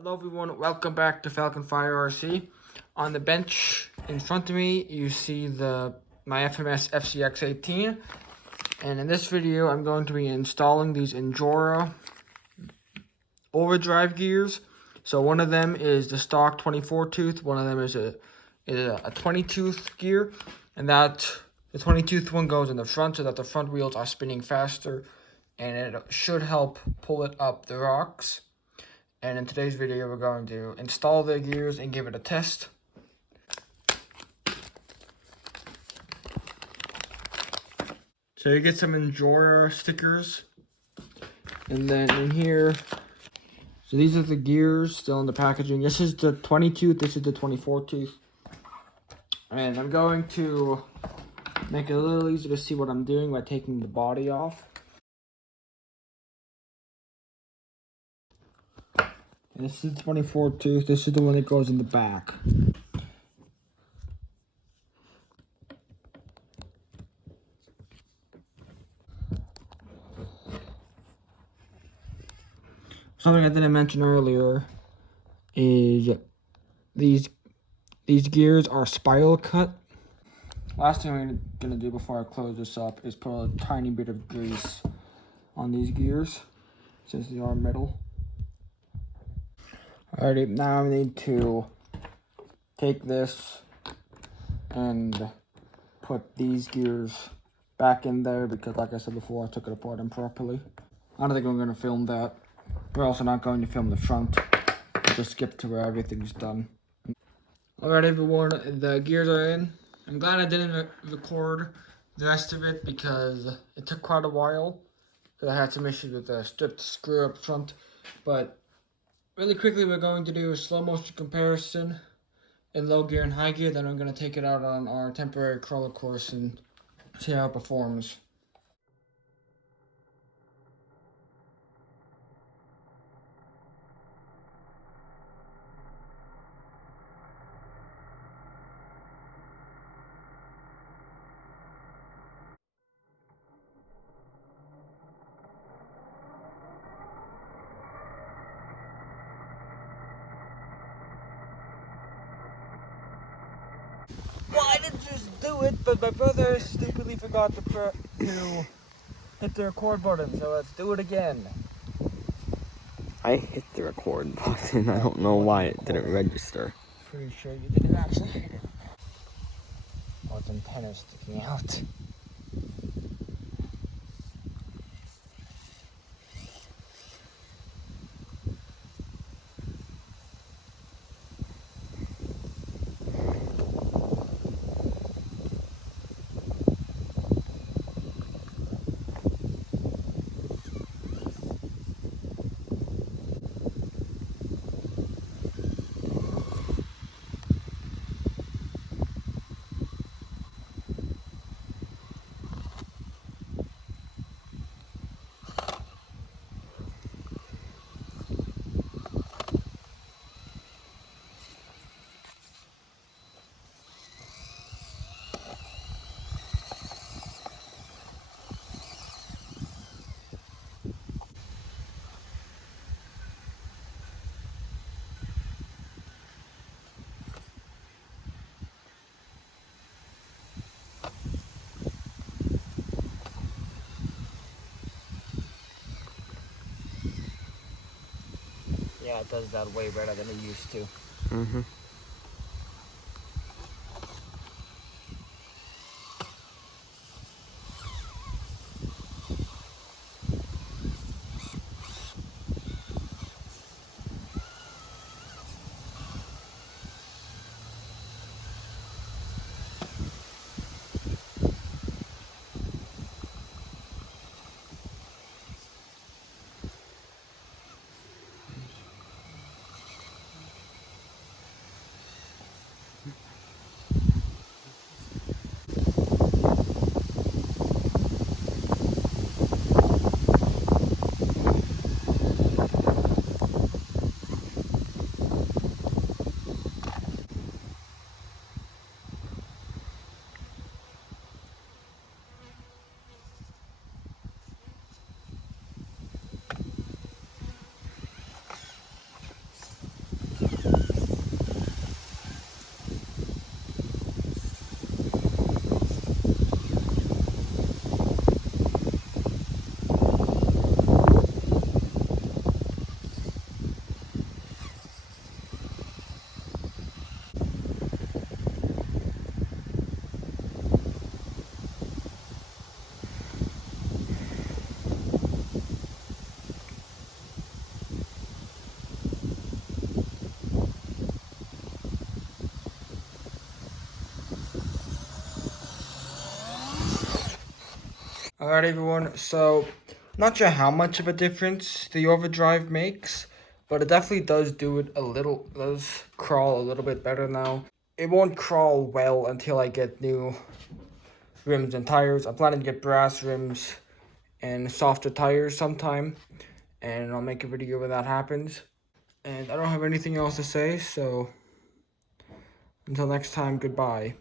Hello everyone, welcome back to Falcon Fire RC. On the bench in front of me, you see my FMS FCX18. And in this video, I'm going to be installing these Injora Overdrive gears. So one of them is the stock 24 tooth, one of them is a 20 tooth gear. And the 20 tooth one goes in the front so that the front wheels are spinning faster. And it should help pull it up the rocks. And in today's video, we're going to install the gears and give it a test. So you get some Injora stickers. And then in here, so these are the gears still in the packaging. This is the 20 tooth, this is the 24 tooth. And I'm going to make it a little easier to see what I'm doing by taking the body off. And this is the 24 tooth, this is the one that goes in the back. Something I didn't mention earlier is these gears are spiral cut. Last thing I'm gonna do before I close this up is put a tiny bit of grease on these gears since they are metal. Alrighty, now I need to take this and put these gears back in there because, like I said before, I took it apart improperly. I don't think I'm gonna film that. We're also not going to film the front. Just skip to where everything's done. Alright everyone, the gears are in. I'm glad I didn't record the rest of it because it took quite a while. Because I had some issues with the stripped screw up front. But really quickly we're going to do a slow motion comparison in low gear and high gear. Then we're going to take it out on our temporary crawler course and see how it performs. Well, I didn't just do it, but my brother stupidly forgot to hit the record button, so let's do it again. I hit the record button. I don't know why it didn't register. Pretty sure you didn't actually hit it. Oh, its antenna's sticking out. Yeah, it does that way better than it used to. Mm-hmm. Alright everyone, so not sure how much of a difference the Overdrive makes, but it definitely does crawl a little bit better now. It won't crawl well until I get new rims and tires. I'm planning to get brass rims and softer tires sometime, and I'll make a video when that happens. And I don't have anything else to say, so until next time, goodbye.